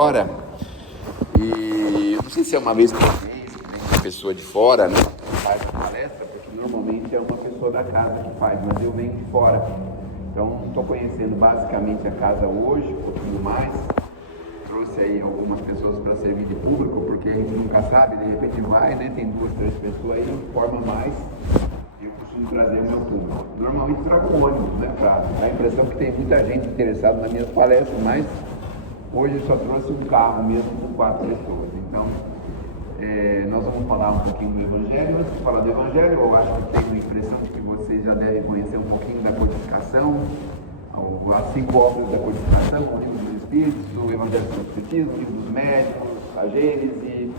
fora, e eu não sei se é uma vez por mês que vem uma pessoa de fora, né, faz a palestra, porque normalmente é uma pessoa da casa que faz, mas eu venho de fora. Então estou conhecendo basicamente a casa hoje, um pouquinho mais. Trouxe aí algumas pessoas para servir de público, porque a gente nunca sabe, de repente vai, né, tem 2, 3 pessoas aí, forma mais. Eu costumo trazer o meu público. Normalmente trago um ônibus, né, para dar a impressão que tem muita gente interessada nas minhas palestras, mas hoje eu só trouxe um carro mesmo com 4 pessoas. Então, nós vamos falar um pouquinho do Evangelho. Antes de falar do Evangelho, eu acho que tenho a impressão de que vocês já devem conhecer um pouquinho da codificação, as 5 obras da codificação, o livro dos Espíritos, o Evangelho do Espiritismo, o livro dos Médiuns, a Gênese,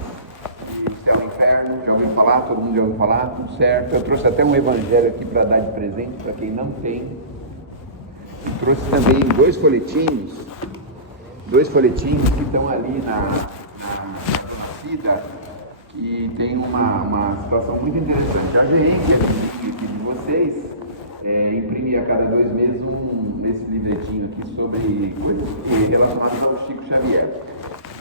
Céu e Inferno. Já ouviu falar? Todo mundo já ouviu falar? Tudo certo. Eu trouxe até um Evangelho aqui para dar de presente para quem não tem. E trouxe também 2 folhetinhos que estão ali na vida, que tem uma situação muito interessante. A gerência aqui de vocês imprime a cada 2 meses nesse livretinho aqui sobre coisas relacionadas ao Chico Xavier.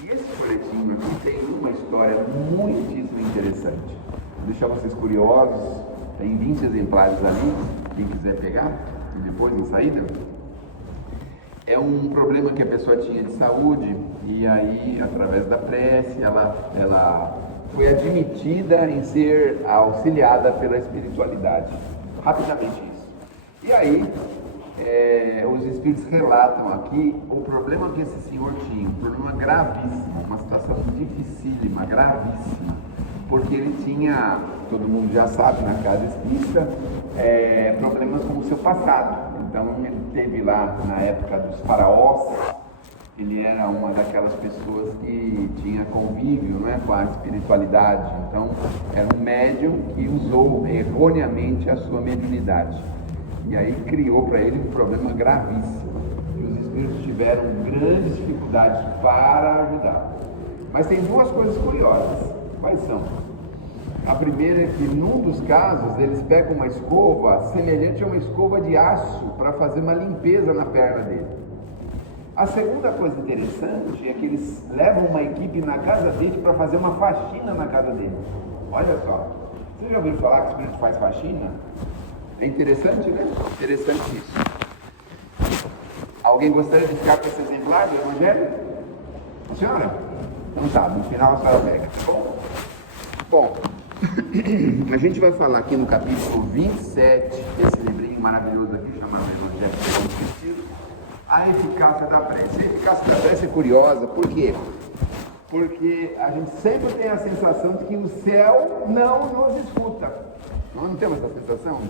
E esse folhetinho aqui tem uma história muitíssimo interessante. Vou deixar vocês curiosos. Tem 20 exemplares ali, quem quiser pegar, e depois em saída. É um problema que a pessoa tinha de saúde, e aí, através da prece, ela foi admitida em ser auxiliada pela espiritualidade. Rapidamente isso. E aí, os espíritos relatam aqui o problema que esse senhor tinha, um problema gravíssimo, uma situação dificílima, gravíssima, porque ele tinha, todo mundo já sabe na casa espírita, problemas com o seu passado. Então ele teve lá na época dos faraós, ele era uma daquelas pessoas que tinha convívio, né, com a espiritualidade. Então era um médium que usou erroneamente a sua mediunidade. E aí criou para ele um problema gravíssimo. E os espíritos tiveram grandes dificuldades para ajudar. Mas tem 2 coisas curiosas. Quais são? A primeira é que, num dos casos, eles pegam uma escova semelhante a uma escova de aço para fazer uma limpeza na perna dele. A segunda coisa interessante é que eles levam uma equipe na casa dele para fazer uma faxina na casa dele. Olha só, você já ouviu falar que o espírito faz faxina? É interessante, né? Interessante isso. Alguém gostaria de ficar com esse exemplar do Evangelho? A senhora? Então tá, no final a senhora pega, tá bom? Bom, a gente vai falar aqui no capítulo 27, esse livrinho maravilhoso aqui, chamado Evangelho segundo o Espiritismo, a eficácia da prece. A eficácia da prece é curiosa, por quê? Porque a gente sempre tem a sensação de que o céu não nos escuta. Nós não temos essa sensação?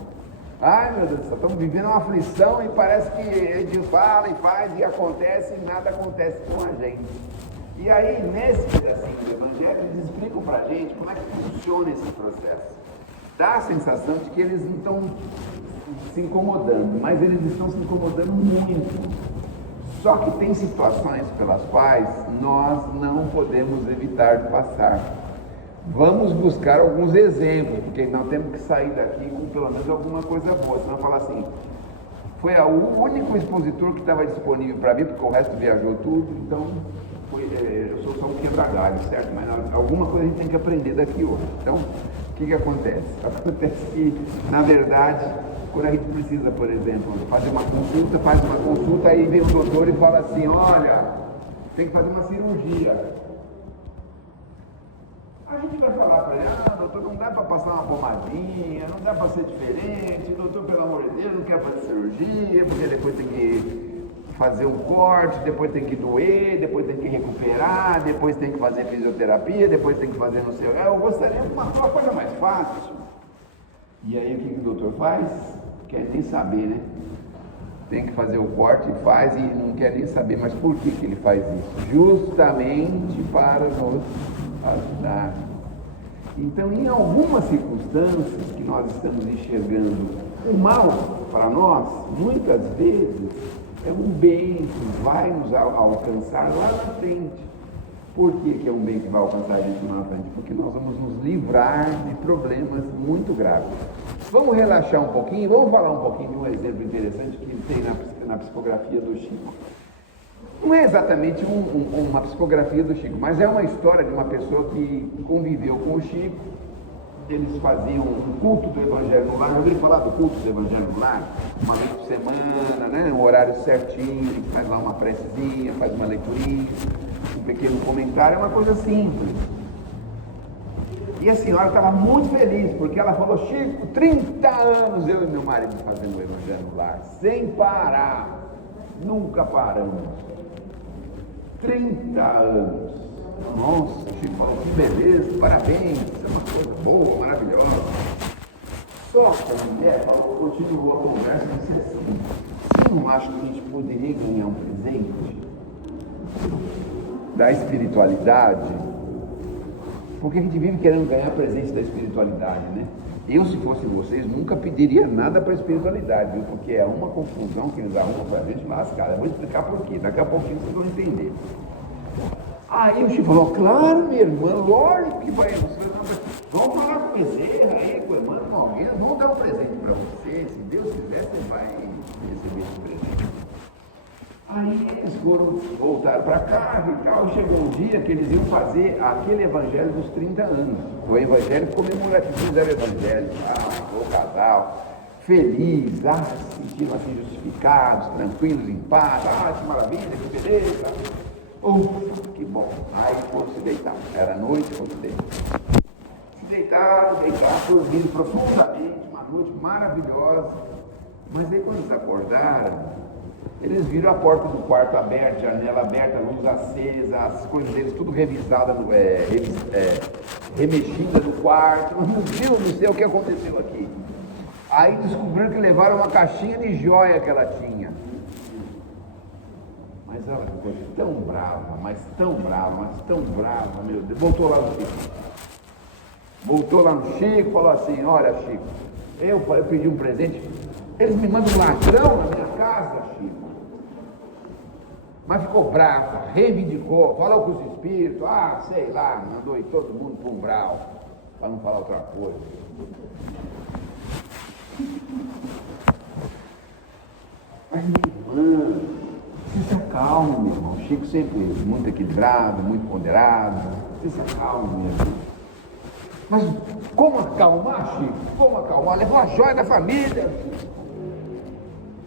Ai meu Deus do céu, estamos vivendo uma aflição e parece que a gente fala e faz e acontece e nada acontece com a gente. E aí, nesse pedacinho do Evangelho, eles explicam pra gente como é que funciona esse processo. Dá a sensação de que eles não estão se incomodando, mas eles estão se incomodando muito. Só que tem situações pelas quais nós não podemos evitar de passar. Vamos buscar alguns exemplos, porque nós temos que sair daqui com pelo menos alguma coisa boa. Senão falar assim, foi o único expositor que estava disponível para mim, porque o resto viajou tudo, então eu sou só um quebra-galho, certo? Mas alguma coisa a gente tem que aprender daqui hoje. Então, o que acontece? Acontece que, na verdade, quando a gente precisa, por exemplo, fazer uma consulta, faz uma consulta, aí vem o doutor e fala assim, olha, tem que fazer uma cirurgia. A gente vai falar para ele, doutor, não dá para passar uma pomadinha, não dá para ser diferente, doutor, pelo amor de Deus, não quer fazer cirurgia, porque depois tem que fazer um corte, depois tem que doer, depois tem que recuperar, depois tem que fazer fisioterapia, depois tem que fazer não sei o que. Eu gostaria de uma coisa mais fácil. E aí o que o doutor faz? Quer nem saber, né? Tem que fazer o corte e faz e não quer nem saber, mas por que ele faz isso? Justamente para nos ajudar. Então, em algumas circunstâncias que nós estamos enxergando o mal para nós, muitas vezes é um bem que vai nos alcançar lá na frente. Por que é um bem que vai alcançar a gente lá na frente? Porque nós vamos nos livrar de problemas muito graves. Vamos relaxar um pouquinho, vamos falar um pouquinho de um exemplo interessante que tem na psicografia do Chico. Não é exatamente uma psicografia do Chico, mas é uma história de uma pessoa que conviveu com o Chico. Eles faziam um culto do Evangelho no Lar. Já ouviram falar do culto do Evangelho no Lar? Uma vez por semana, né? Um horário certinho, a gente faz lá uma precezinha, faz uma leiturinha, um pequeno comentário, é uma coisa simples. E a senhora estava muito feliz, porque ela falou: Chico, 30 anos eu e meu marido fazendo o Evangelho no Lar, sem parar, nunca paramos. 30 anos. Nossa, o Chico falou: que beleza, parabéns, isso é uma coisa boa, maravilhosa. Só que a mulher continuou a conversa e disse assim: você não acha que a gente poderia ganhar um presente da espiritualidade? Porque a gente vive querendo ganhar presente da espiritualidade, né? Eu, se fosse vocês, nunca pediria nada para a espiritualidade, viu? Porque é uma confusão que eles arrumam para a gente lascada. Eu vou explicar por quê, daqui a pouquinho vocês vão entender. Aí o Chico falou: claro, minha irmã, lógico que vai. Vamos falar com o Bezerra aí, com o irmão Nogueira, vamos dar um presente para você. Se Deus quiser, você vai receber esse presente. Aí eles voltaram para casa e tal. Chegou um dia que eles iam fazer aquele evangelho dos 30 anos. O evangelho comemorativo, fizeram o evangelho, o casal, feliz, se sentiram assim justificados, tranquilos, em paz, que maravilha, que beleza. Que bom. Aí foram se deitar. Era noite, foram se deitar. Se deitaram, dormindo profundamente, uma noite maravilhosa. Mas aí quando eles acordaram, eles viram a porta do quarto aberta, janela aberta, a luz acesa, as coisas deles tudo revisadas, remexida no quarto. Meu Deus do céu, o que aconteceu aqui? Aí descobriram que levaram uma caixinha de joia que ela tinha. Mas ela ficou tão brava, mas tão brava, meu Deus. Voltou lá no Chico. Voltou lá no Chico, falou assim: olha, Chico, eu pedi um presente. Eles me mandam um ladrão na minha casa, Chico. Mas ficou brava, reivindicou, falou com os espíritos, sei lá, mandou ir todo mundo para o umbral, para não falar outra coisa. Mas minha irmã, você se acalma, meu irmão. O Chico sempre muito equilibrado, muito ponderado. Você se acalma, meu irmão. Mas como acalmar, Chico? Como acalmar? Levou a joia da família.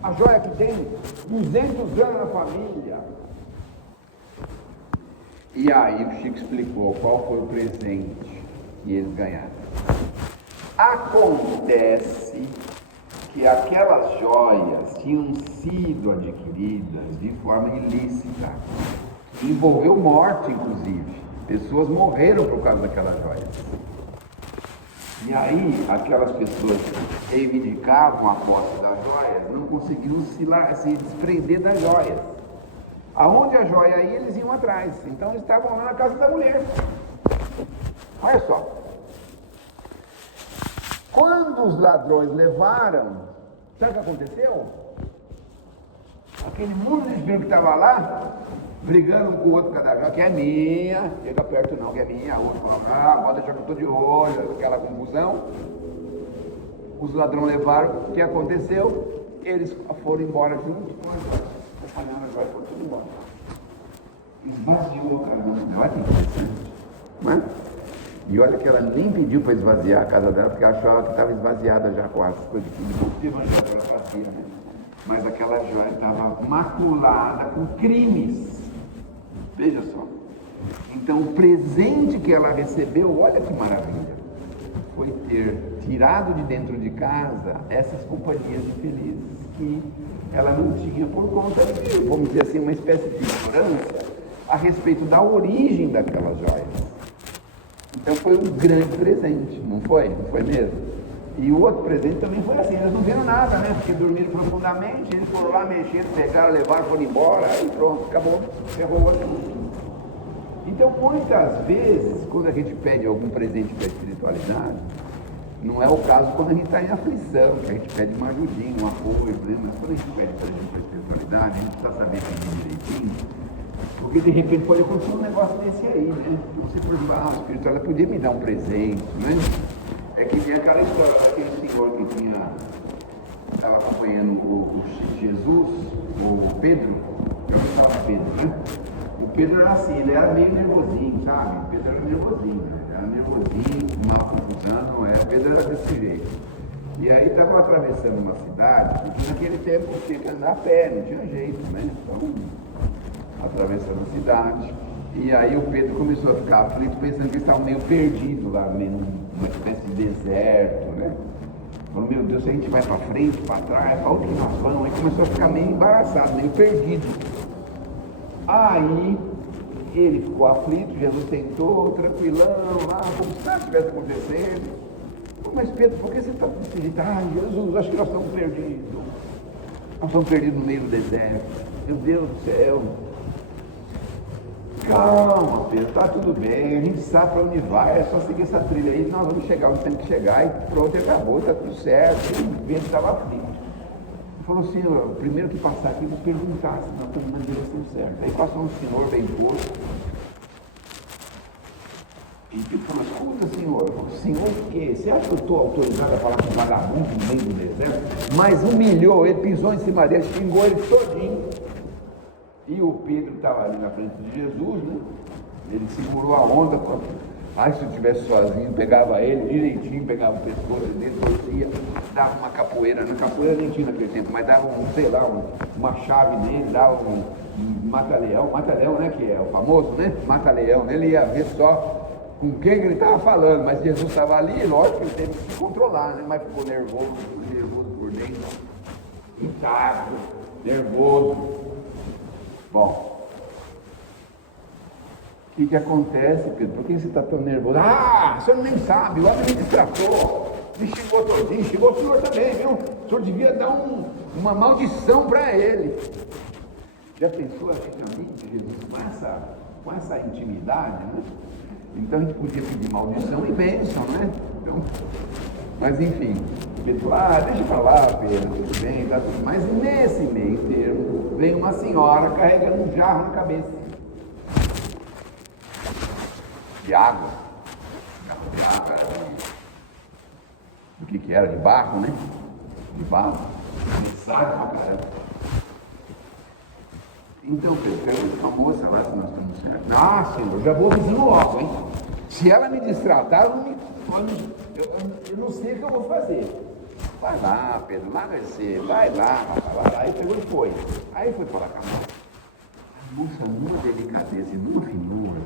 A joia que tem 200 anos na família. E aí o Chico explicou qual foi o presente que eles ganharam. Acontece que aquelas joias tinham sido adquiridas de forma ilícita. Envolveu morte, inclusive. Pessoas morreram por causa daquelas joias. E aí, aquelas pessoas que reivindicavam a posse das joias não conseguiam se desprender das joias. Aonde a joia ia, eles iam atrás. Então, eles estavam lá na casa da mulher. Olha só. Quando os ladrões levaram, sabe o que aconteceu? Aquele mundo de espírito que estava lá, brigando um com o outro por causa da joia, que é minha, chega perto não, que é minha, o outro fala, pode deixar que eu estou de olho, aquela confusão. Os ladrões levaram, o que aconteceu? Eles foram embora juntos, acompanhando a joia, foram tudo embora. Esvaziou a casa dela, olha que interessante, não é? E olha que ela nem pediu para esvaziar a casa dela, porque ela achava que estava esvaziada já com as coisas que ela fazia, né? Mas aquela joia estava maculada com crimes. Veja só. Então o presente que ela recebeu, olha que maravilha, foi ter tirado de dentro de casa essas companhias infelizes que ela não tinha por conta de, vamos dizer assim, uma espécie de ignorância a respeito da origem daquelas joias. Então foi um grande presente, não foi? Não foi mesmo? E o outro presente também foi assim, eles não viram nada, né? Porque dormiram profundamente, eles foram lá mexendo, pegaram, levaram, foram embora, aí pronto, acabou, ferrou o assunto. Então, muitas vezes, quando a gente pede algum presente para a espiritualidade, não é o caso quando a gente está em aflição, que a gente pede uma ajudinha, um apoio, mas quando a gente pede presente para a espiritualidade, a gente precisa saber pedir direitinho, porque de repente pode acontecer um negócio desse aí, né? Você por exemplo, a espiritualidade podia me dar um presente, né? É que tinha aquela história daquele senhor que estava acompanhando o Jesus, o Pedro já ouviu falar Pedro, né? O Pedro era assim, ele era meio nervosinho, sabe? O Pedro era nervosinho, uma confusão, o Pedro era desse jeito. E aí estavam atravessando uma cidade, porque naquele tempo tinha que andar a pé, não tinha jeito, né? Então, atravessando a cidade. E aí o Pedro começou a ficar aflito, pensando que eles estavam meio perdidos lá, meio numa espécie de deserto, né? Falou, meu Deus, se a gente vai para frente, para trás, para onde que nós vamos? Aí começou a ficar meio embaraçado, meio perdido. Aí ele ficou aflito, Jesus sentou, tranquilão, lá, como se nada estivesse acontecendo. Mas Pedro, por que você está desse jeito? Ah, Jesus, acho que nós estamos perdidos. Nós estamos perdidos no meio do deserto. Meu Deus do céu. Calma, Pedro, está tudo bem, a gente sabe para onde vai, é só seguir essa trilha aí, nós vamos chegar onde tem que chegar, e pronto, acabou, está tudo certo. O Pedro estava aflito. Ele falou assim, o primeiro que passar aqui, vou perguntar se nós estamos na direção certa. Aí passou um senhor bem posto, e Pedro falou, escuta, senhor o quê? Você acha que eu estou autorizado a falar com vagabundo no meio do deserto? Mas humilhou, ele pisou em cima dele, xingou ele todinho. E o Pedro estava ali na frente de Jesus, né? Ele segurou a onda, aí se eu estivesse sozinho, pegava ele direitinho, pegava o pescoço dele, torcia, dava uma capoeira, na capoeira nem tinha naquele tempo, mas dava uma chave nele, dava um mata-leão, né, que é o famoso, né? Mata-leão, ele ia ver só com quem ele estava falando, mas Jesus estava ali, lógico que ele teve que se controlar, né? Mas ficou nervoso por dentro, irritado, nervoso. Bom, o que acontece, Pedro? Por que você está tão nervoso? Ah, o senhor nem sabe, o homem me distratou, me xingou todinho, xingou o senhor também, viu? O senhor devia dar uma maldição para ele. Já pensou a gente, Jesus, com essa intimidade, né? Então a gente podia pedir maldição e bênção, né? Então, mas enfim, Pedro, deixa pra lá, Pedro, tudo bem, tá tudo. Mas nesse meio termo, vem uma senhora carregando um jarro na cabeça de água. De água era do que era? De barro, né? De barro. Pesado pra caramba. Então, Pedro, pergunta pra moça lá se nós estamos certos. Ah, senhor, já vou avisando logo, hein? Se ela me distratar, eu não sei o que eu vou fazer. Vai lá, Pedro, lá vai ser, vai lá. Aí pegou e foi. Aí foi falar com a moça. A moça, numa delicadeza e numa finura,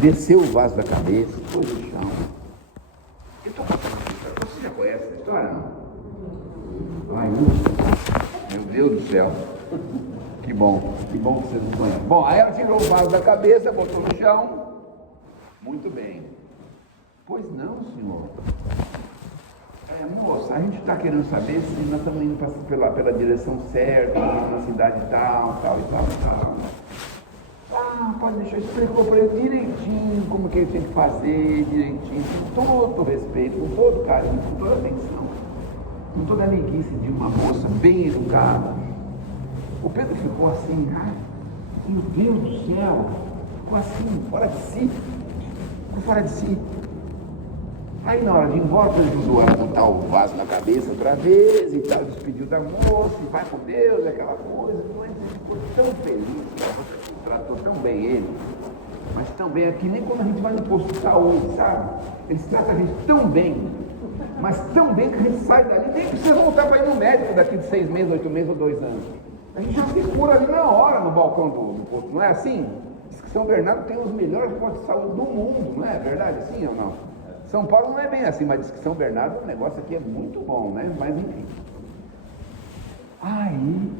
desceu o vaso da cabeça, pôs no chão. Eu tô contando a história. Você já conhece essa história, não? Ai, meu Deus do céu. Que bom que vocês não conhecem. Bom, aí ela tirou o vaso da cabeça, botou no chão. Muito bem. Pois não, senhor. Moça, a gente está querendo saber se nós estamos indo pela direção certa, na cidade tal. Ah, pode deixar, explicou para ele direitinho como que ele tem que fazer, direitinho, com todo respeito, com todo carinho, com toda atenção, com toda a leguice de uma moça bem educada. O Pedro ficou assim, ai, meu Deus do céu, ficou assim, fora de si. Aí na hora de ir embora, ele ajudou a botar o vaso na cabeça outra vez e tal, despediu da moça, e vai com Deus, aquela coisa, mas ele ficou tão feliz, você tratou tão bem ele, mas tão bem aqui, nem quando a gente vai no posto de saúde, sabe? Eles tratam a gente tão bem, mas tão bem que a gente sai dali, nem precisa voltar para ir no médico daqui de 6 meses, 8 meses ou 2 anos. A gente já se cura ali na hora no balcão do posto, não é assim? Diz que São Bernardo tem os melhores postos de saúde do mundo, não é verdade assim ou não? São Paulo não é bem assim, mas diz que São Bernardo, o negócio aqui é muito bom, né? Mas enfim. Aí,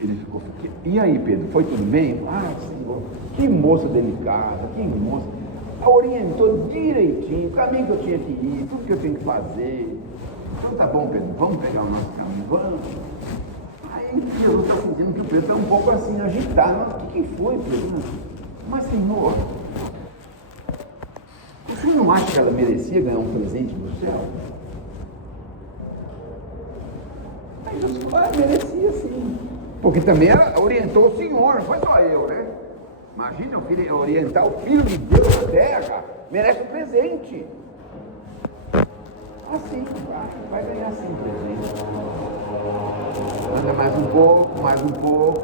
ele ficou, e aí, Pedro, foi tudo bem? Ah, senhor, que moça delicada, que moça. Orientou direitinho, o caminho que eu tinha que ir, tudo que eu tinha que fazer. Então tá bom, Pedro, vamos pegar o nosso caminho, vamos. Aí Jesus está sentindo que o Pedro está um pouco assim, agitado. O que foi, Pedro? Mas, senhor, você não acha que ela merecia ganhar um presente do céu? Aí Jesus falou, merecia sim. Porque também ela orientou o Senhor, não foi só eu, né? Imagina orientar o Filho de Deus na terra, merece um presente. Assim, vai ganhar sim presente. Anda mais um pouco, mais um pouco.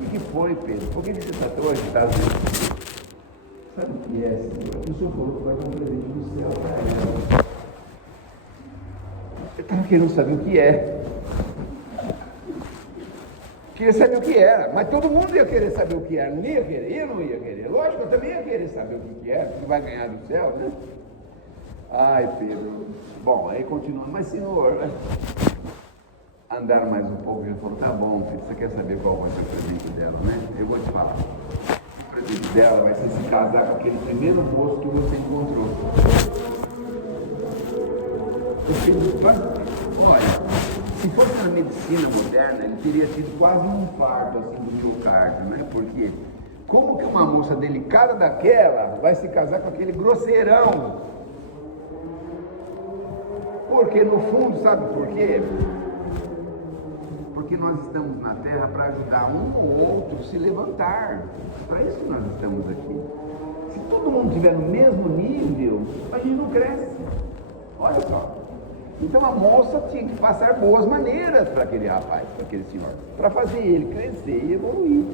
O que foi, Pedro? Por que você está hoje? Está assim? Sabe o que é, Senhor? O Senhor falou que vai dar um presente do céu para ela. Eu estava querendo saber o que é. Queria saber o que era, mas todo mundo ia querer saber o que era. Não ia querer, eu não ia querer. Lógico, eu também ia querer saber o que era, o que vai ganhar do céu, né? Ai, Pedro. Bom, aí continua. Mas, Senhor, andaram mais um pouco. Ele falou, tá bom, filho, você quer saber qual vai ser o presente dela, né? Eu vou te falar. O presente dela vai ser se casar com aquele primeiro moço que você encontrou. Olha, se fosse na medicina moderna, ele teria tido quase um infarto assim, do miocárdio, né? Porque como que uma moça delicada daquela vai se casar com aquele grosseirão? Porque no fundo, sabe por quê? Porque nós estamos na Terra para ajudar um ou outro a se levantar. Para isso que nós estamos aqui. Se todo mundo estiver no mesmo nível, a gente não cresce. Olha só. Então a moça tinha que passar boas maneiras para aquele rapaz, para aquele senhor, para fazer ele crescer e evoluir.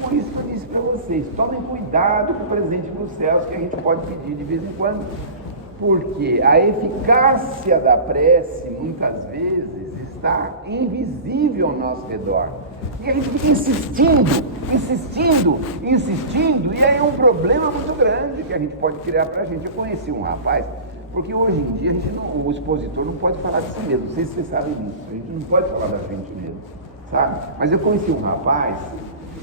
Por isso que eu disse para vocês, tomem cuidado com o presente dos céus que a gente pode pedir de vez em quando, porque a eficácia da prece muitas vezes está invisível ao nosso redor. E a gente fica insistindo, e aí é um problema muito grande que a gente pode criar para a gente. Eu conheci um rapaz. Porque hoje em dia o expositor não pode falar de si mesmo, não sei se vocês sabem disso, a gente não pode falar da gente mesmo, sabe? Mas eu conheci um rapaz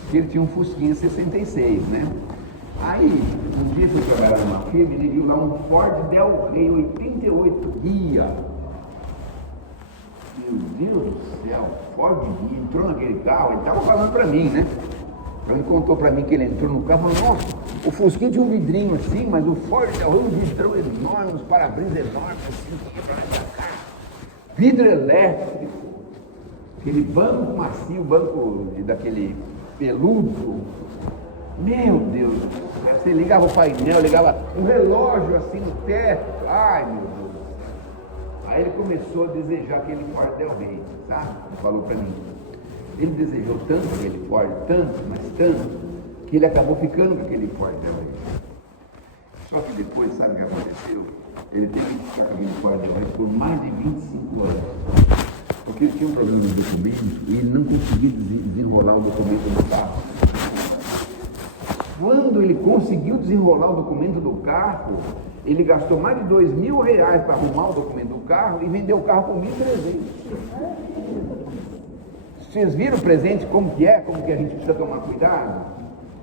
que ele tinha um Fusquinha 66, né? Aí, um dia eu fui trabalhar numa firma e ele viu lá um Ford Del Rey 88 guia. Meu Deus do céu, Ford guia, entrou naquele carro, ele estava falando para mim, né? Ele contou para mim que ele entrou no carro e falou, nossa, o Fusquinha tinha um vidrinho assim, mas o Ford é um vidrão enorme, uns para-brisa enormes assim, que ia para lá e pra cá. Vidro elétrico, aquele banco macio, banco daquele peludo. Meu Deus, você ligava o painel, ligava um relógio assim no teto, ai meu Deus. Aí ele começou a desejar aquele Ford Del Rey, sabe? Falou para mim. Ele desejou tanto aquele Ford, mas tanto, que ele acabou ficando com aquele Ford Del Rey. Só que depois, sabe o que aconteceu? Ele teve que ficar com aquele Ford Del Rey por mais de 25 anos. Porque ele tinha um problema no documento e ele não conseguia desenrolar o documento do carro. Quando ele conseguiu desenrolar o documento do carro, ele gastou mais de R$2.000 para arrumar o documento do carro e vendeu o carro por 1.300. Vocês viram o presente como que a gente precisa tomar cuidado?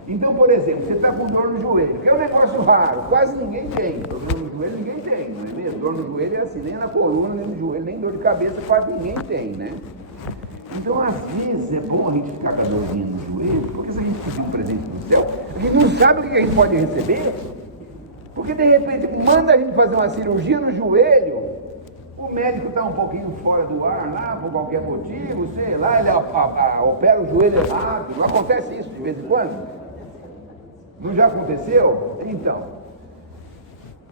Então, por exemplo, você está com dor no joelho, que é um negócio raro, quase ninguém tem. Dor no joelho ninguém tem, não é mesmo? Dor no joelho é assim, nem na coluna, nem no joelho, nem dor de cabeça, quase ninguém tem, né? Então, às vezes, é bom a gente ficar com a dorzinha no joelho, porque se a gente pedir um presente do céu, a gente não sabe o que a gente pode receber, porque de repente manda a gente fazer uma cirurgia no joelho, o médico está um pouquinho fora do ar lá, por qualquer motivo, sei lá, ele opera o joelho errado. Não acontece isso de vez em quando? Não já aconteceu? Então.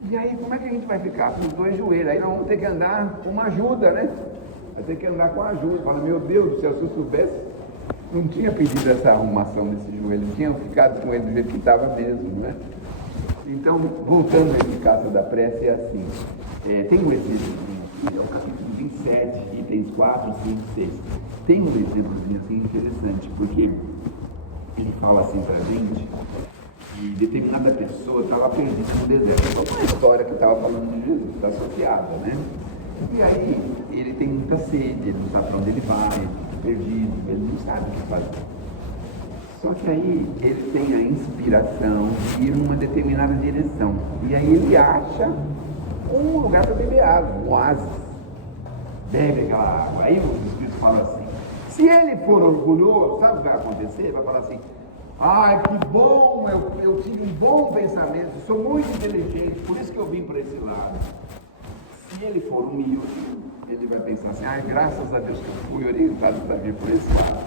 E aí, como é que a gente vai ficar com os dois joelhos? Aí nós vamos ter que andar com uma ajuda, né? Vai ter que andar com ajuda. Fala, meu Deus do céu, se eu soubesse, não tinha pedido essa arrumação desse joelho, tinha ficado com ele do jeito que estava mesmo, né? Então, voltando à eficácia da prece, é assim. Tem um exemplo. É o capítulo 27, itens 4, 5, 6. Tem um exemplo assim interessante, porque ele fala assim pra gente que determinada pessoa estava perdida no deserto. É uma história que estava falando de Jesus, está associada, né? E aí ele tem muita sede, ele não sabe para onde ele vai, ele fica perdido, ele não sabe o que fazer. Só que aí ele tem a inspiração de ir numa determinada direção. E aí ele acha um lugar para beber água, um oásis. Bebe aquela água. Aí os Espíritos falam assim, se ele for orgulhoso, sabe o que vai acontecer? Vai falar assim, ai que bom, eu tive um bom pensamento, sou muito inteligente, por isso que eu vim para esse lado. Se ele for humilde, ele vai pensar assim, ai graças a Deus que eu fui orientado para vir por esse lado.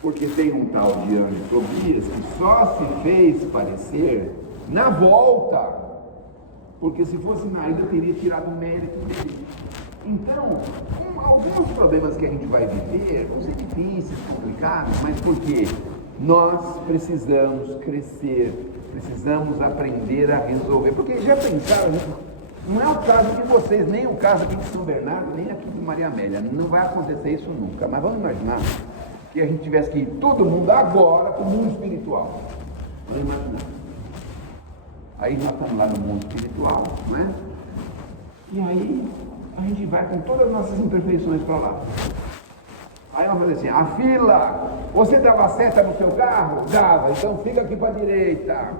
Porque tem um tal de Anjo Tobias que só se fez parecer na volta. Porque se fosse na ida, eu teria tirado o mérito dele. Então, alguns problemas que a gente vai viver vão ser difíceis, complicados, mas por quê? Nós precisamos crescer, precisamos aprender a resolver. Porque já pensaram, não é o caso de vocês, nem o caso aqui de São Bernardo, nem aqui de Maria Amélia. Não vai acontecer isso nunca. Mas vamos imaginar que a gente tivesse que ir todo mundo agora para o mundo espiritual. Vamos imaginar. Aí nós estamos lá no mundo espiritual, não é? E aí a gente vai com todas as nossas imperfeições para lá. Aí vamos fazer assim, a fila, você dava seta no seu carro? Dava, então fica aqui para a direita.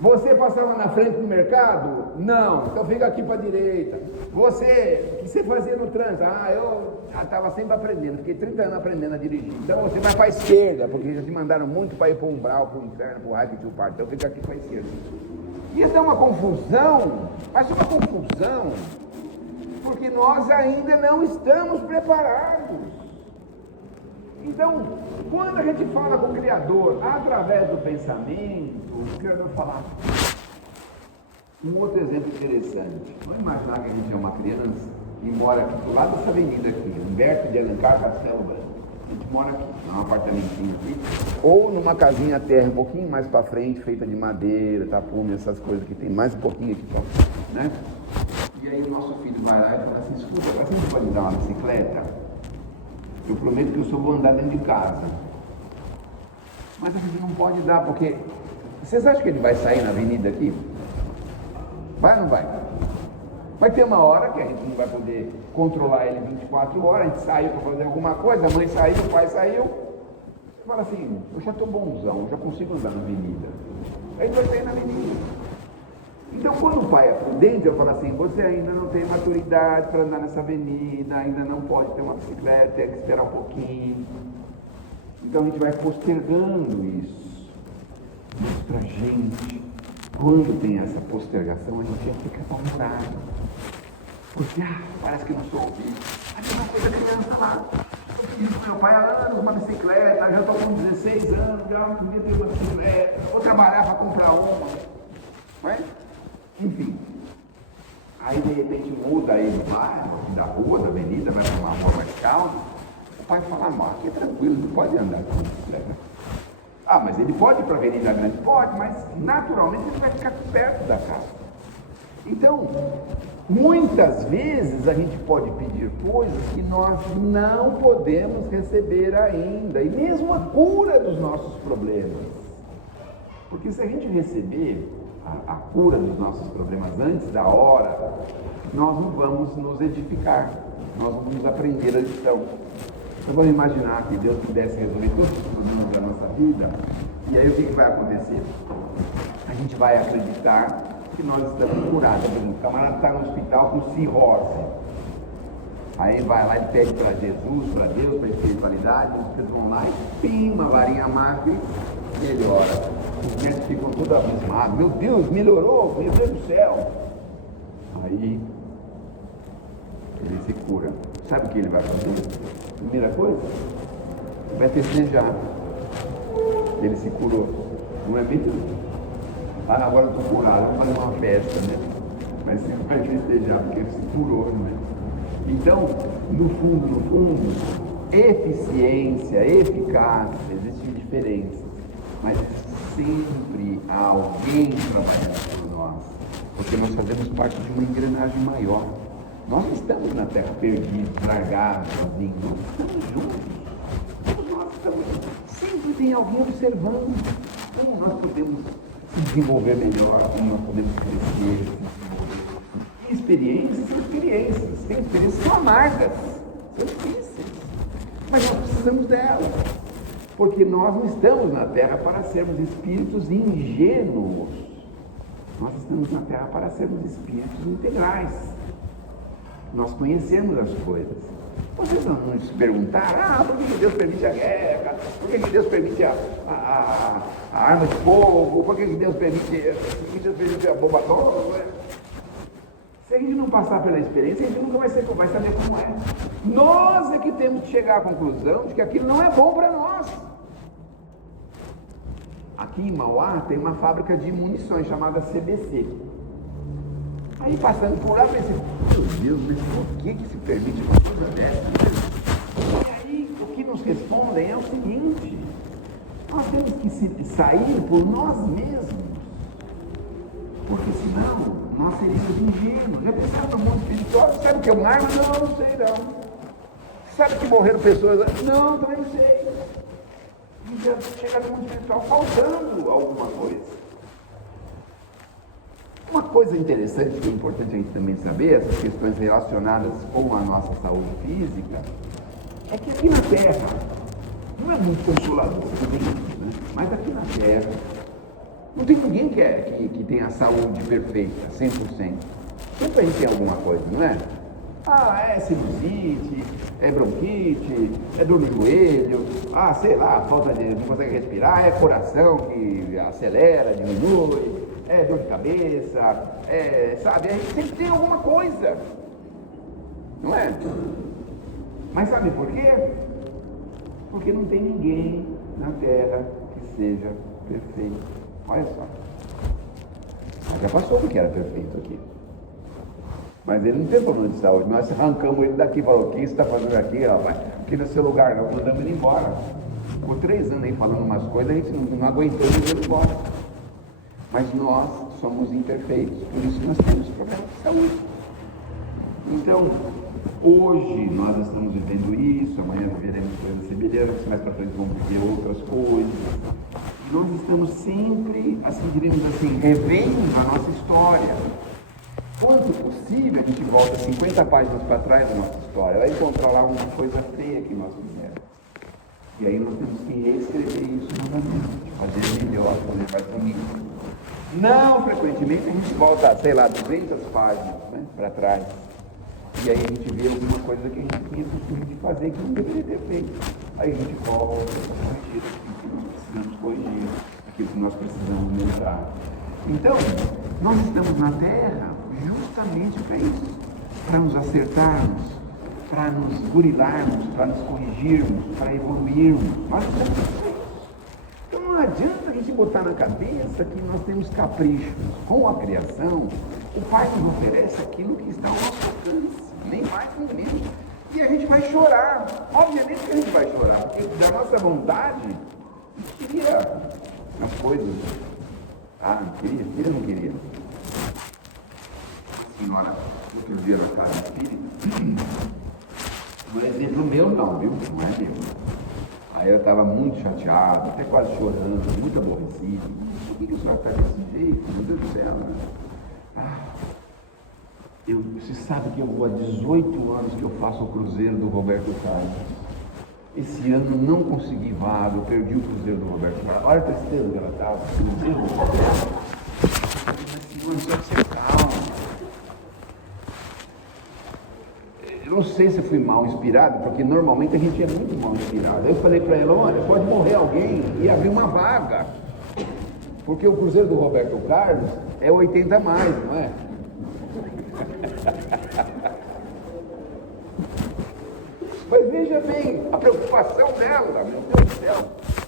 Você passava na frente do mercado? Não, então fica aqui para a direita. Você, o que você fazia no trânsito? Eu estava sempre aprendendo, fiquei 30 anos aprendendo a dirigir. Então você vai para a esquerda, porque já te mandaram muito para ir para o umbral, para o inferno, para o raio, para o parto, então fica aqui para a esquerda. Ia dar uma confusão, vai ser uma confusão, porque nós ainda não estamos preparados. Então, quando a gente fala com o Criador, através do pensamento, o Criador fala. Um outro exemplo interessante. Vamos imaginar que a gente é uma criança e mora aqui do lado dessa avenida aqui, Humberto de Alencar, Castelo Branco. A gente mora aqui, num apartamentinho aqui, ou numa casinha terra um pouquinho mais para frente, feita de madeira, tapume, essas coisas que tem mais um pouquinho aqui, né? E aí o nosso filho vai lá e fala assim, escuta, você pode me dar uma bicicleta? Eu prometo que eu só vou andar dentro de casa. Mas a gente não pode dar, porque... Vocês acham que ele vai sair na avenida aqui? Vai ou não vai? Vai ter uma hora que a gente não vai poder controlar ele 24 horas, a gente saiu para fazer alguma coisa, a mãe saiu, o pai saiu. Você fala assim, eu já estou bonzão, eu já consigo andar na avenida. Aí ele vai sair na avenida. Então, quando o pai é prudente, eu falo assim, você ainda não tem maturidade para andar nessa avenida, ainda não pode ter uma bicicleta, tem que esperar um pouquinho. Então, a gente vai postergando isso. Mas para a gente, quando tem essa postergação, a gente já fica apavorado. Porque, parece que não sou ouvido. A mesma coisa a criança lá. Eu pedi para meu pai há anos uma bicicleta, já estou com 16 anos, já não podia ter uma bicicleta, vou trabalhar para comprar uma. Não é? Enfim, aí de repente muda ele lá, da rua, da avenida, vai para uma rua mais calma. O pai fala, mas aqui é tranquilo, não pode andar com bicicleta. Mas ele pode ir para a avenida grande? Pode, mas naturalmente ele vai ficar perto da casa. Então, muitas vezes a gente pode pedir coisas que nós não podemos receber ainda, e mesmo a cura dos nossos problemas. Porque se a gente receber a cura dos nossos problemas antes da hora, nós não vamos nos edificar, nós vamos aprender a lição. Então vamos imaginar que Deus pudesse resolver todos os problemas da nossa vida, e aí o que vai acontecer? A gente vai acreditar que nós estamos curados. Por exemplo, o camarada está no hospital com cirrose. Aí vai lá e pede para Jesus, para Deus, para a espiritualidade, eles vão lá e pima, varinha mágica, melhora. Os médicos ficam todos abismados. Meu Deus, melhorou, meu Deus do céu. Aí ele se cura. Sabe o que ele vai fazer? Primeira coisa, ele vai festejar. Ele se curou. Não é mesmo? Agora eu estou curado, vamos fazer uma festa, né? Mas você vai festejar porque ele se curou, não é? Então, no fundo, eficiência, eficácia, existem diferenças, mas sempre há alguém trabalhando por nós, porque nós fazemos parte de uma engrenagem maior. Nós não estamos na terra perdidos, largados, sozinhos, nós estamos juntos. Todos nós estamos, sempre tem alguém observando como nós podemos se desenvolver melhor, como nós podemos crescer, se desenvolver. Experiências são experiências, tem experiências que são amargas, são difíceis, mas nós precisamos delas, porque nós não estamos na Terra para sermos espíritos ingênuos, nós estamos na Terra para sermos espíritos integrais, nós conhecemos as coisas. Vocês não se perguntaram, por que Deus permite a guerra, por que Deus permite a arma de fogo, por que Deus permite a bomba atômica? Se a gente não passar pela experiência, a gente nunca vai saber como é. Nós é que temos que chegar à conclusão de que aquilo não é bom para nós. Aqui em Mauá tem uma fábrica de munições chamada CBC. Aí passando por lá, pensei, meu Deus, mas por que se permite uma coisa dessa? E aí o que nos respondem é o seguinte: nós temos que sair por nós mesmos, porque senão nós seríamos ingênuos. Já pensaram no mundo espiritual? Sabe o que é um arma? Não, não sei não. Sabe que morreram pessoas? Não, também não sei. E já chega no mundo espiritual faltando alguma coisa. Uma coisa interessante que é importante a gente também saber, essas questões relacionadas com a nossa saúde física, é que aqui na Terra, não é muito consolador, né? Mas aqui na Terra, não tem ninguém que tenha a saúde perfeita, 100%. Sempre a gente tem alguma coisa, não é? É sinusite, é bronquite, é dor no joelho, sei lá, falta de, não consegue respirar, é coração que acelera, diminui, é dor de cabeça, sabe, a gente sempre tem alguma coisa, não é? Mas sabe por quê? Porque não tem ninguém na Terra que seja perfeito. Olha só, já passou porque era perfeito aqui. Mas ele não tem problema de saúde. Nós arrancamos ele daqui e falamos: o que você está fazendo aqui, rapaz? Aqui no seu lugar, não, mandamos ele embora. Ficou 3 anos aí falando umas coisas, a gente não aguentou ele embora. Mas nós somos imperfeitos, por isso nós temos problemas de saúde. Então, hoje nós estamos vivendo isso, amanhã viveremos coisas semelhantes, mais para frente vamos viver outras coisas. E nós estamos sempre, assim, diremos assim, revendo a nossa história. Quanto possível, a gente volta 50 páginas para trás da nossa história, vai encontrar lá uma coisa feia que nós fizemos. E aí nós temos que reescrever isso novamente, fazer melhor, fazer mais bonito. Não frequentemente a gente volta, sei lá, 200 páginas, né, para trás. E aí a gente vê alguma coisa que a gente tinha costume de fazer que não deveria ter feito. Aí a gente volta, corrigir aquilo que nós precisamos corrigir, aquilo que nós precisamos mudar. Então, nós estamos na Terra justamente para isso, para nos acertarmos, para nos burilarmos, para nos corrigirmos, para evoluirmos. Nós estamos para isso. Então não adianta a gente botar na cabeça que nós temos caprichos. Com a criação, o Pai nos oferece aquilo que está ao nosso alcance, nem mais nem menos. E a gente vai chorar. Obviamente que a gente vai chorar, porque da nossa vontade, a gente queria as coisas. Não queria? Queria ou não queria? A senhora, outro dia na casa espírita, um exemplo meu não, viu? Não é meu. Aí ela estava muito chateada, até quase chorando, muito aborrecida. Por que a senhora está desse jeito? Meu Deus do céu. Você sabe que eu vou há 18 anos que eu faço o cruzeiro do Roberto Carlos. Esse ano não consegui vaga, eu perdi o cruzeiro do Roberto Carlos. Olha a tristeza que ela estava. Mas senhor, só que você calma. Eu não sei se fui mal inspirado, porque normalmente a gente é muito mal inspirado. Aí eu falei para ela: olha, pode morrer alguém e abrir uma vaga. Porque o cruzeiro do Roberto Carlos é 80 a mais, não é? Mas veja bem, a preocupação dela, meu Deus do céu,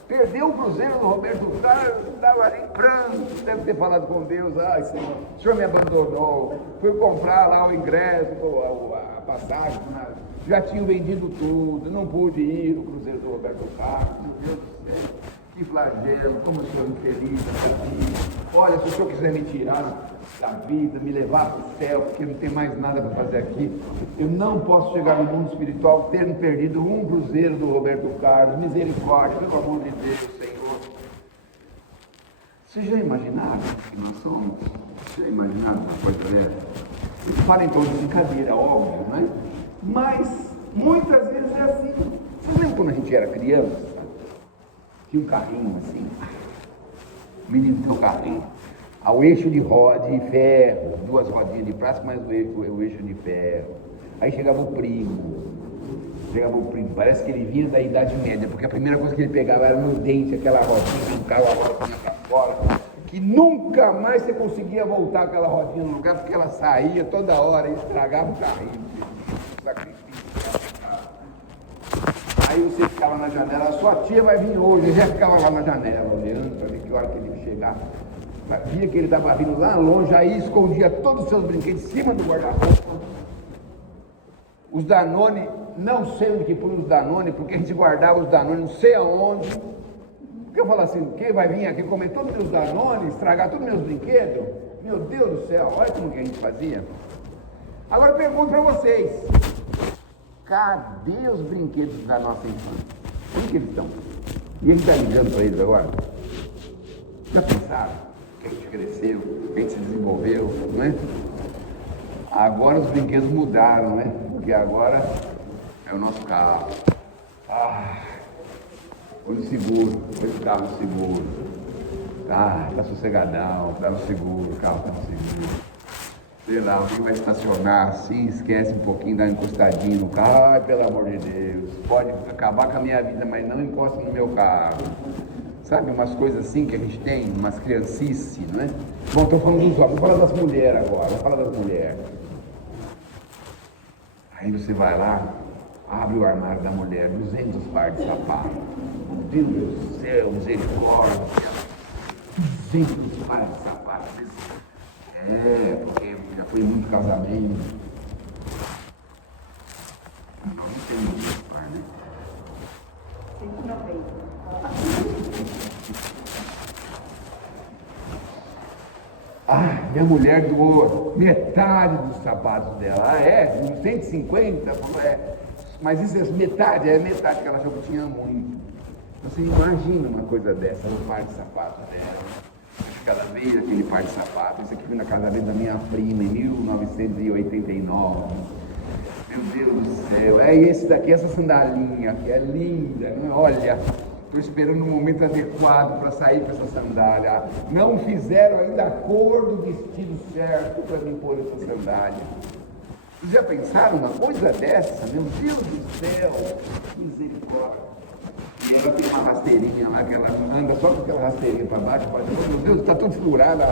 perdeu o cruzeiro do Roberto Carlos, estava ali em pranto, deve ter falado com Deus: ai Senhor, o Senhor me abandonou, fui comprar lá o ingresso, a passagem, já tinham vendido tudo, não pude ir no cruzeiro do Roberto Carlos, meu Deus do céu, que flagelo, como eu sou infeliz aqui. Olha, se o Senhor quiser me tirar da vida, me levar para o céu, porque não tem mais nada para fazer aqui, eu não posso chegar no mundo espiritual tendo perdido um cruzeiro do Roberto Carlos. Misericórdia, pelo amor de Deus, Senhor. Vocês já imaginaram que nós somos? Vocês já imaginaram uma coisa dessa? Eles falam então de brincadeira, óbvio, né? Mas muitas vezes é assim. Vocês lembram quando a gente era criança? Tinha um carrinho assim, o menino tem um carrinho, ao eixo de ferro, 2 rodinhas de plástico, mas o eixo de ferro. Aí chegava o primo, parece que ele vinha da Idade Média, porque a primeira coisa que ele pegava era no dente, aquela rodinha, arrancava a rodinha para fora, que nunca mais você conseguia voltar aquela rodinha no lugar, porque ela saía toda hora e estragava o carrinho. Aí você ficava na janela: a sua tia vai vir hoje. Eu já ficava lá na janela, olhando para ver que hora que ele ia chegar. via que ele estava vindo lá longe, aí escondia todos os seus brinquedos em cima do guarda-roupa. Os Danone, não sei onde que põe os Danone, porque a gente guardava os Danone não sei aonde. Porque eu falo assim, quem vai vir aqui comer todos os meus Danone, estragar todos os meus brinquedos? Meu Deus do céu, olha como que a gente fazia. Agora eu pergunto para vocês, cadê os brinquedos da nossa infância? Onde que eles estão? E ele está ligando para eles agora? Já pensaram que a gente cresceu, que a gente se desenvolveu, não é? Agora os brinquedos mudaram, né? Porque agora é o nosso carro. Foi no seguro, foi o carro no seguro. Tá sossegadão, tá no seguro, o carro tá no seguro. Sei lá, alguém vai estacionar assim, esquece um pouquinho, dá uma encostadinha no carro. Ai, pelo amor de Deus, pode acabar com a minha vida, mas não encosta no meu carro. Sabe, umas coisas assim que a gente tem, umas criancices, não é? Bom, estou falando dos homens, vou falar das mulheres agora, vou falar das mulheres. Aí você vai lá, abre o armário da mulher, 200 pares de sapato. Meu Deus do céu, misericórdia. 200 pares de sapato. Porque já foi muito casamento. Nós não temos esse par, né? 190. Minha mulher doou metade dos sapatos dela. Uns 150? Mas isso é metade que ela achou que tinha muito. Você imagina uma coisa dessa, um par de sapatos dela. Acho que ela veio aquele par de sapatos. Esse aqui foi na casamento da minha prima em 1989. Meu Deus do céu. Esse daqui, essa sandalinha, que é linda, não é? Olha. Estou esperando o momento adequado para sair com essa sandália. Não fizeram ainda a cor do vestido certo para me pôr essa sandália. Vocês já pensaram numa coisa dessa? Meu Deus do céu! Misericórdia! E ela tem uma rasteirinha lá, que ela anda só com aquela rasteirinha para baixo. Meu Deus, está tudo furado.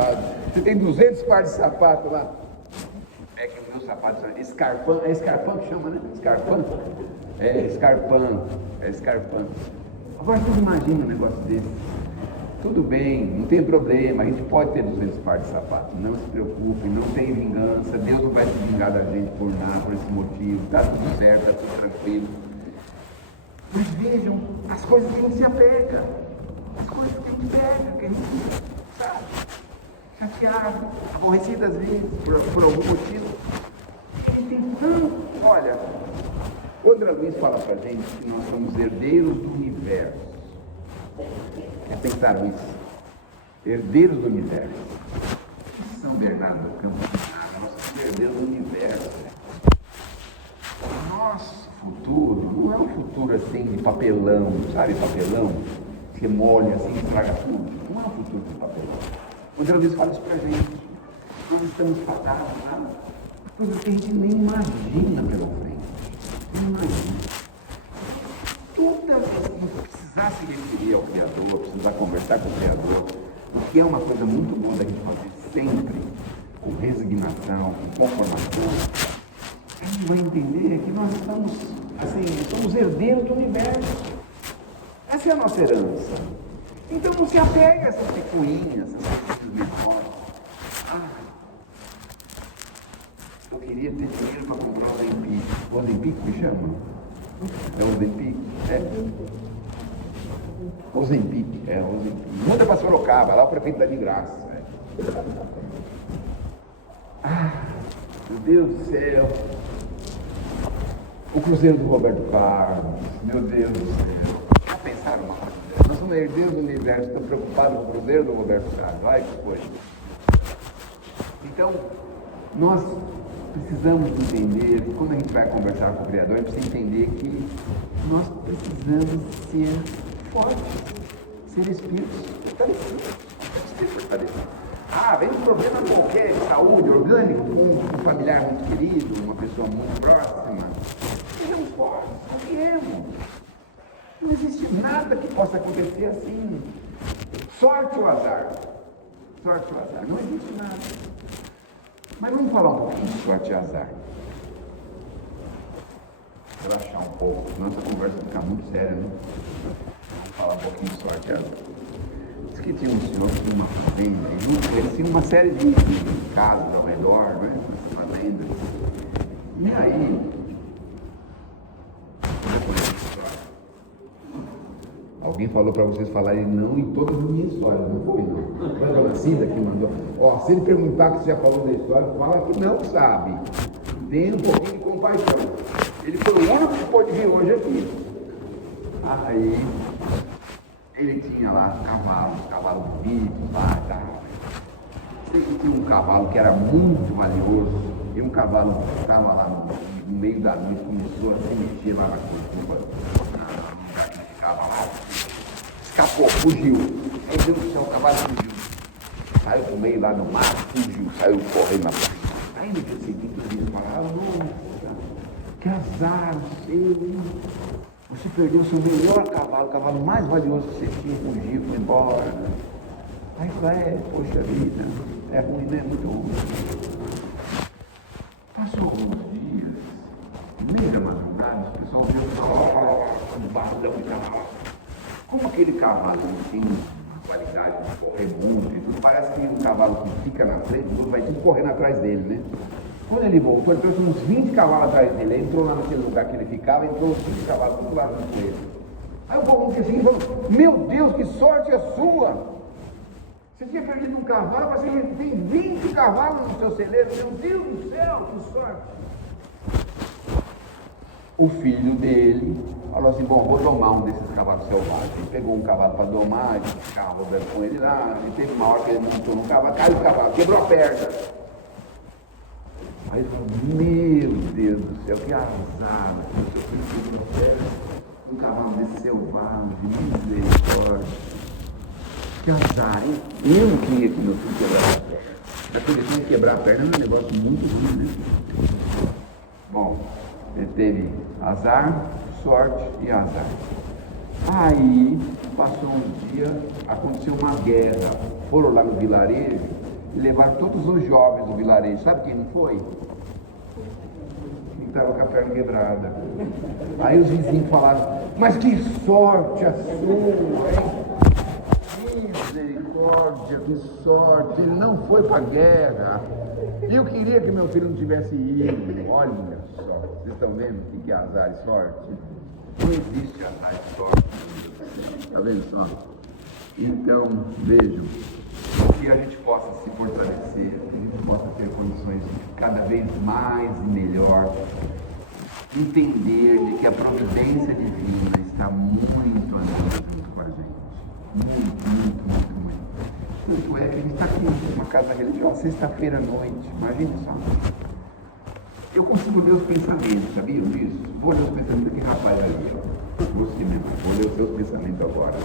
Você tem 200 pares de sapato lá. É que o meu sapato é escarpão. É escarpão que chama, né? Escarpão? É escarpão. Agora você imagina um negócio desse. Tudo bem, não tem problema, a gente pode ter 200 pares de sapatos, não se preocupe, não tem vingança, Deus não vai se vingar da gente por nada, por esse motivo, está tudo certo, está tudo tranquilo. Mas vejam, as coisas que a gente se apega, as coisas que a gente pega, que a gente sabe, chateado, aborrecido às vezes, por algum motivo. A gente tem tanto, olha, André Luiz fala pra gente que nós somos herdeiros do universo. Já pensaram isso? Herdeiros do universo. São Bernardo do Campo, nós somos herdeiros do universo. O nosso futuro não é um futuro assim de papelão, sabe papelão? Que molha assim, estraga tudo. Não é um futuro de papelão. O André Luiz fala isso pra gente. Nós estamos fadados a coisa que a gente nem imagina pela frente. Imagina. Toda vez que precisar se referir ao Criador, precisar conversar com o Criador, o que é uma coisa muito boa da gente fazer sempre, com resignação, com conformação, a gente vai entender que nós somos herdeiros do universo. Essa é a nossa herança. Então não se apega a essas picuinhas, essas coisas menores. Eu queria ter dinheiro para comprar o Ozempic. O Ozempic que chama? É o Ozempic? Ozempic. Muda para Sorocaba, lá o prefeito dá de graça. Meu Deus do céu. O Cruzeiro do Roberto Carlos. Meu Deus do céu. Já pensaram uma coisa dessa? Nós somos herdeiros do universo, estamos preocupados com o Cruzeiro do Roberto Carlos. Olha que coisa. Então, nós precisamos entender, quando a gente vai conversar com o Criador, a gente precisa entender que nós precisamos ser fortes, ser espíritos fortalecidos. Vem um problema qualquer de saúde orgânico, com um familiar muito querido, uma pessoa muito próxima. Sejamos fortes, confiemos. Não existe nada que possa acontecer assim. Sorte ou azar? Sorte ou azar? Não existe nada. Mas vamos falar um pouquinho de sorte e azar. Relaxar um pouco, senão essa conversa fica muito séria, né? Vamos falar um pouquinho de sorte e azar. Diz que tinha um senhor que tinha uma fazenda, e eles tinham uma série de casas ao redor, né? Fazendas. E aí, alguém falou para vocês falarem não em todas as minhas histórias, não foi não? Foi a dona Cida que mandou. Ó, se ele perguntar que você já falou da história, fala que não sabe. Tem um pouquinho de compaixão. Ele foi o único que pôde vir hoje aqui. Aí, ele tinha lá cavalo bonito, lá e tal. Sei que tinha um cavalo que era muito valioso, e um cavalo que estava lá no meio da noite, começou a se mexer lá na curva, no lugar que ele ficava lá, escapou, fugiu. Aí Deus do céu, o cavalo fugiu. Saiu pro meio lá no mato, fugiu, saiu correndo na frente. Aí no dia seguinte eles falaram, nossa, que azar seu, hein? Você perdeu o seu melhor cavalo, o cavalo mais valioso que você tinha, fugiu, foi embora. Aí falou, poxa vida, é ruim, né? Muito ruim. Passou alguns dias, no meio da madrugada, o pessoal viu um barulhão de cavalo. Como aquele cavalo não tem qualidade de correr muito e tudo, parece que um cavalo que fica na frente, tudo vai tudo correndo atrás dele, né? Quando ele voltou, ele trouxe uns 20 cavalos atrás dele, ele entrou lá naquele lugar que ele ficava, entrou uns 20 cavalos do outro lado do coelho. Aí o povo disse assim, falou, meu Deus, que sorte é sua! Você tinha perdido um cavalo, mas você tem 20 cavalos no seu celeiro, meu Deus do céu, que sorte! O filho dele falou assim, bom, vou domar um desses cavalos selvagens. Ele pegou um cavalo para domar, ele ficava rodando com ele lá, e teve uma hora que ele montou no cavalo, caiu o cavalo, quebrou a perna. Aí ele falou, meu Deus do céu, que azar, seu filho quebrou a perna, um cavalo desse selvagem, misericórdia. Que azar, hein? Eu não queria que meu filho quebrasse a perna. A questão de quebrar a perna é um negócio muito ruim, né? Bom, ele teve azar, sorte e azar. Aí, passou um dia, aconteceu uma guerra. Foram lá no vilarejo e levaram todos os jovens do vilarejo. Sabe quem não foi? Quem estava com a perna quebrada. Aí os vizinhos falaram, mas que sorte a sua, hein? Misericórdia, que sorte, ele não foi para a guerra. Eu queria que meu filho não tivesse ido. Olha só, vocês estão vendo que é azar e sorte? Não existe azar e sorte. Está vendo só? Então, vejam, que a gente possa se fortalecer, que a gente possa ter condições de cada vez mais e melhor entender de que a providência divina está muito andando junto com a gente. Muito. Tanto é que a gente está aqui numa casa religiosa, sexta-feira à noite, imagina só. Eu consigo ler os pensamentos, sabiam disso? Vou ler os pensamentos daquele rapaz ali, ó. Você mesmo, vou ler os seus pensamentos agora.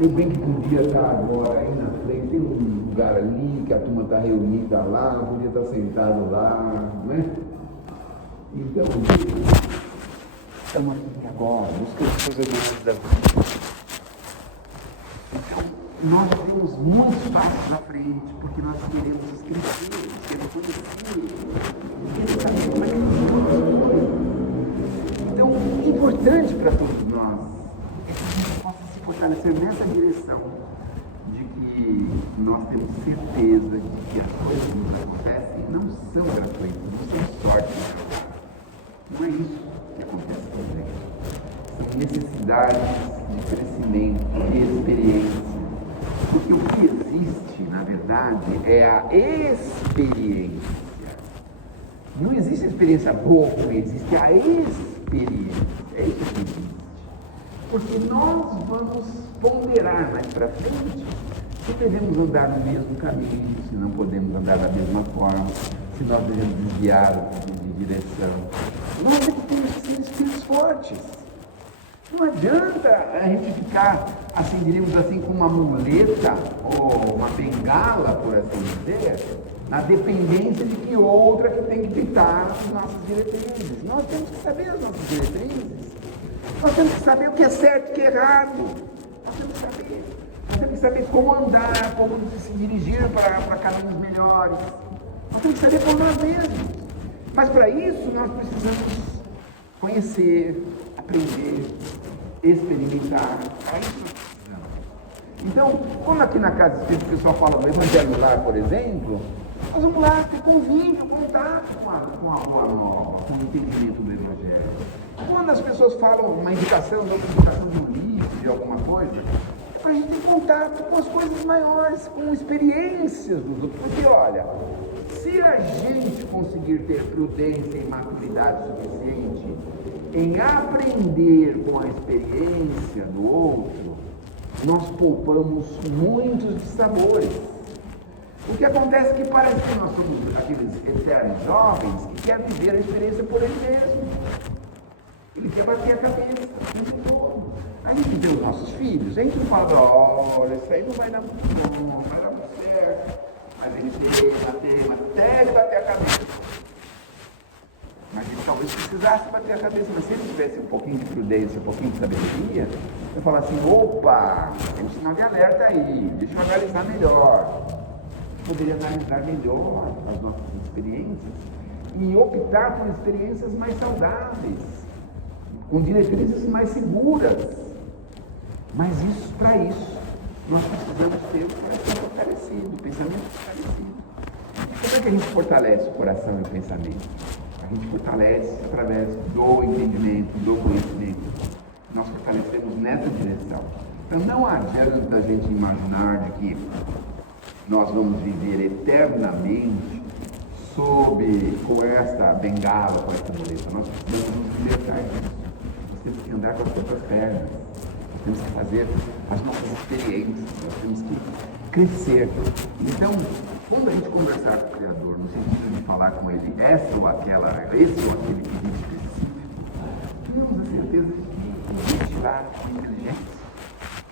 Eu bem que podia estar agora aí na frente, tem um lugar ali que a turma está reunida lá, eu podia estar sentado lá, né? Então, estamos aqui agora, buscando as coisas mais da vida. Então, nós temos muitos passos à frente, porque nós queremos crescer, queremos conhecer, queremos saber como é que funciona. Então, o importante para todos nós é que a gente possa se fortalecer nessa direção de que nós temos certeza de que as coisas que nos acontecem não são gratuitas, não são sorte. Não é isso que acontece com a gente. São necessidades de crescimento, de experiência. Porque o que existe, na verdade, é a experiência. Não existe experiência boa, existe a experiência. É isso que existe. Porque nós vamos ponderar mais para frente se devemos andar no mesmo caminho, se não podemos andar da mesma forma, se nós devemos desviar de direção. Nós temos que ser espíritos fortes. Não adianta a gente ficar, assim, diríamos assim, com uma muleta ou uma bengala, por assim dizer, na dependência de que outra que tem que ditar as nossas diretrizes. Nós temos que saber as nossas diretrizes. Nós temos que saber o que é certo e o que é errado. Nós temos que saber. Nós temos que saber como andar, como se dirigir para caminhos melhores. Nós temos que saber por nós mesmos. Mas para isso nós precisamos conhecer, aprender. experimentar. É isso que nós precisamos. Então, quando aqui na Casa Espírita o pessoal fala do Evangelho no Lar, por exemplo, nós vamos lá ter convívio, contato com a boa nova, com o entendimento do Evangelho. Quando as pessoas falam uma indicação, outra indicação de um livro, de alguma coisa, a gente tem contato com as coisas maiores, com experiências dos outros. Porque, olha, se a gente conseguir ter prudência e maturidade suficiente em aprender com a experiência do outro, nós poupamos muitos dissabores. O que acontece é que parece que nós somos aqueles eternos jovens que querem viver a experiência por ele mesmo. Ele quer bater a cabeça o tempo todo. A gente vê os nossos filhos, a gente não fala, olha, isso aí não vai dar muito bom, não vai dar muito certo. Mas ele teima, até ele bater a cabeça. Mas ele talvez precisasse bater a cabeça, mas se ele tivesse um pouquinho de prudência, um pouquinho de sabedoria, eu falar assim, opa, tem um sinal de alerta aí, deixa eu analisar melhor. Poderia analisar melhor as nossas experiências e optar por experiências mais saudáveis, com diretrizes mais seguras. Mas para isso, nós precisamos ter o coração fortalecido, o pensamento fortalecido. Como é que a gente fortalece o coração e o pensamento? A gente fortalece através do entendimento, do conhecimento. Nós fortalecemos nessa direção. Então não adianta a gente imaginar de que nós vamos viver eternamente com esta bengala, com esta muleta. Nós precisamos nos libertar disso. Nós temos que andar com as próprias pernas. Nós temos que fazer as nossas experiências. Nós temos que crescer. Então, quando a gente conversar com o Criador, no sentido de falar com Ele esse ou aquele pedido específico, temos a certeza de que existe lá inteligência.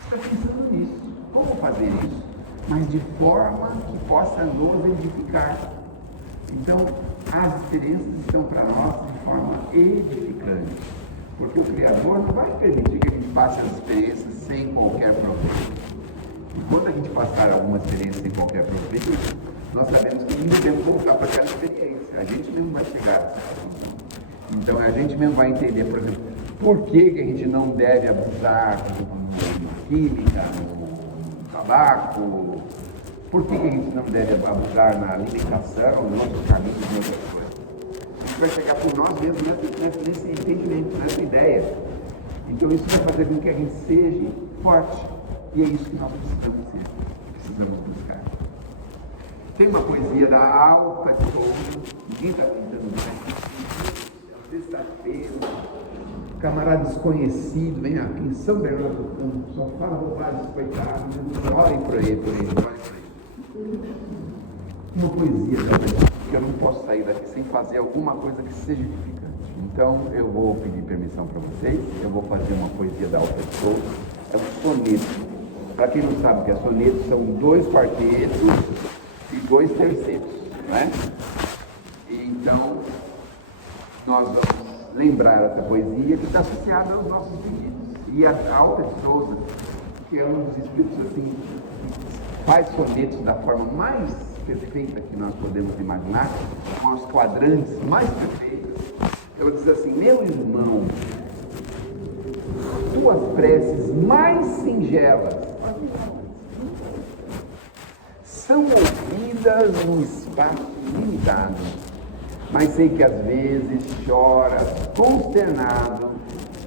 Está pensando nisso. Como fazer isso? Mas de forma que possa nos edificar. Então, as experiências estão para nós de forma edificante, porque o Criador não vai permitir que a gente passe as experiências sem qualquer proveito. E quando a gente passar alguma experiência sem qualquer proveito, nós sabemos que não devemos voltar para aquela experiência. A gente mesmo vai chegar a essa conclusão. Então, a gente mesmo vai entender, por exemplo, por que a gente não deve abusar de química, no tabaco. Por que a gente não deve abusar na alimentação, nos nossos caminhos, nas outras coisas? A gente vai chegar por nós mesmos nesse entendimento, nessa ideia. Então isso vai fazer com que a gente seja forte. E é isso que nós precisamos ser, precisamos buscar. Tem uma poesia da Alta de Souza, ninguém está tentando ver, sexta-feira, camarada desconhecido, vem aqui em São Bernardo do Campo, só fala bobagens, coitado, olhem por ele, olhem por ele. Uma poesia que eu não posso sair daqui sem fazer alguma coisa que seja edificante. Então eu vou pedir permissão para vocês, eu vou fazer uma poesia da Alta de Souza, é um soneto. Para quem não sabe o que é soneto, são 2 quartetos e 2 tercetos, né? Então nós vamos lembrar essa poesia que está associada aos nossos pedidos. E a Alta de Souza, que é um dos espíritos assim, faz sonetos da forma mais perfeita que nós podemos imaginar, com os quadrantes mais perfeitos. Ela diz assim: meu irmão, tuas preces mais singelas são ouvidas num espaço limitado, mas sei que às vezes choras consternado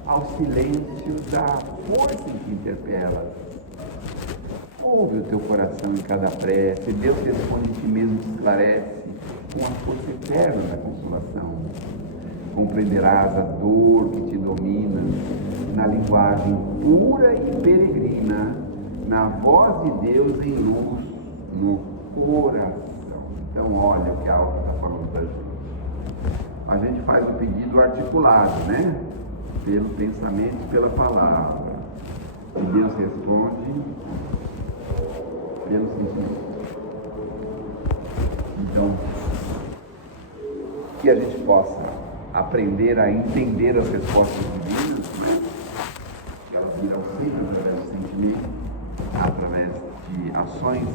ao silêncio da força em que interpelas. Ouve o teu coração em cada prece, Deus responde em ti mesmo, te esclarece com a força eterna da consolação. Compreenderás a dor que te domina na linguagem pura e peregrina, na voz de Deus em luz no coração. Então olha o que a Alta está falando para a gente. A gente faz o pedido articulado, né? Pelo pensamento e pela palavra. E Deus responde pelo sentimento. Então, que a gente possa aprender a entender as respostas divinas, né? Que elas virão sempre através do sentimento, através de ações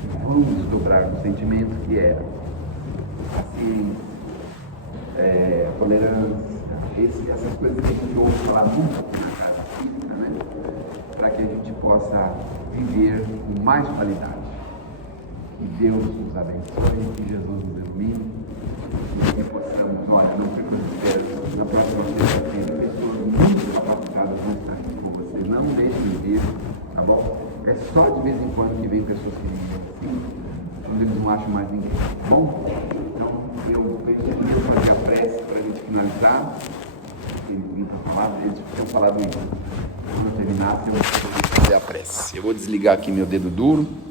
que vão desdobrar no sentimento, que é paciência, tolerância, essas coisas que a gente ouve falar muito aqui na casa. viver com mais qualidade. Que Deus nos abençoe, que Jesus nos ilumine, e que possamos, olha, não perca de perto, na próxima sexta-feira, pessoas muito capacitadas vão estar aqui com você, não deixe de vir, tá bom? É só de vez em quando que vem pessoas que vêm assim, quando eles não acham mais ninguém, tá bom? Então, eu vou pedir a minha fazer a prece para a gente finalizar. Eles tinham falado isso. Quando eu terminasse, eu vou fazer a prece. Eu vou desligar aqui meu dedo duro.